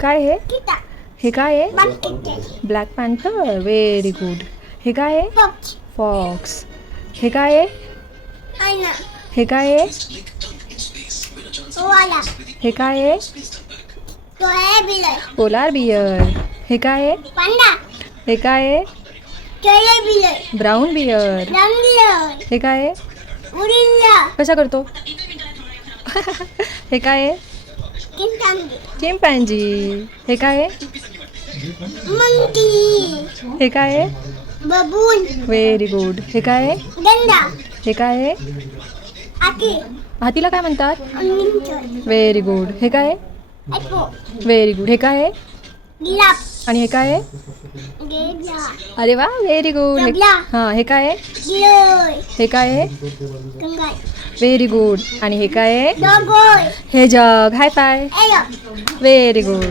काय आहे Kita. हे काय आहे Bucket. Black panther very good हे काय आहे Box. फॉक्स हे काय आहे Aina. हे काय आहे Koala. हे काय आहे Koala bilai. पोलार बियर हे काय आहे Panda. हे काय आहे Koala bilai. Brown bear Danglai. हे काय आहे Urilla. कसा करतो हे काय आहे Kintangi. चिंपॅन्जी हे काय आहे Monkey. हे काय आहे Baboon. व्हेरी गुड हे काय आहे Ganda. हे काय आहे Aki. हातीला काय म्हणतात Oninchon. व्हेरी गुड हे काय आहे Apple. व्हेरी गुड हे काय आहे Gilap. आणि हे काय आहे Gebla. अरे वा व्हेरी गुड गबला. हां हे काय आहे Giloy. हे काय आहे Kangai. व्हेरी गुड आणि हे काय आहे Dogoy. हे जग हाय फाय Elo. Very good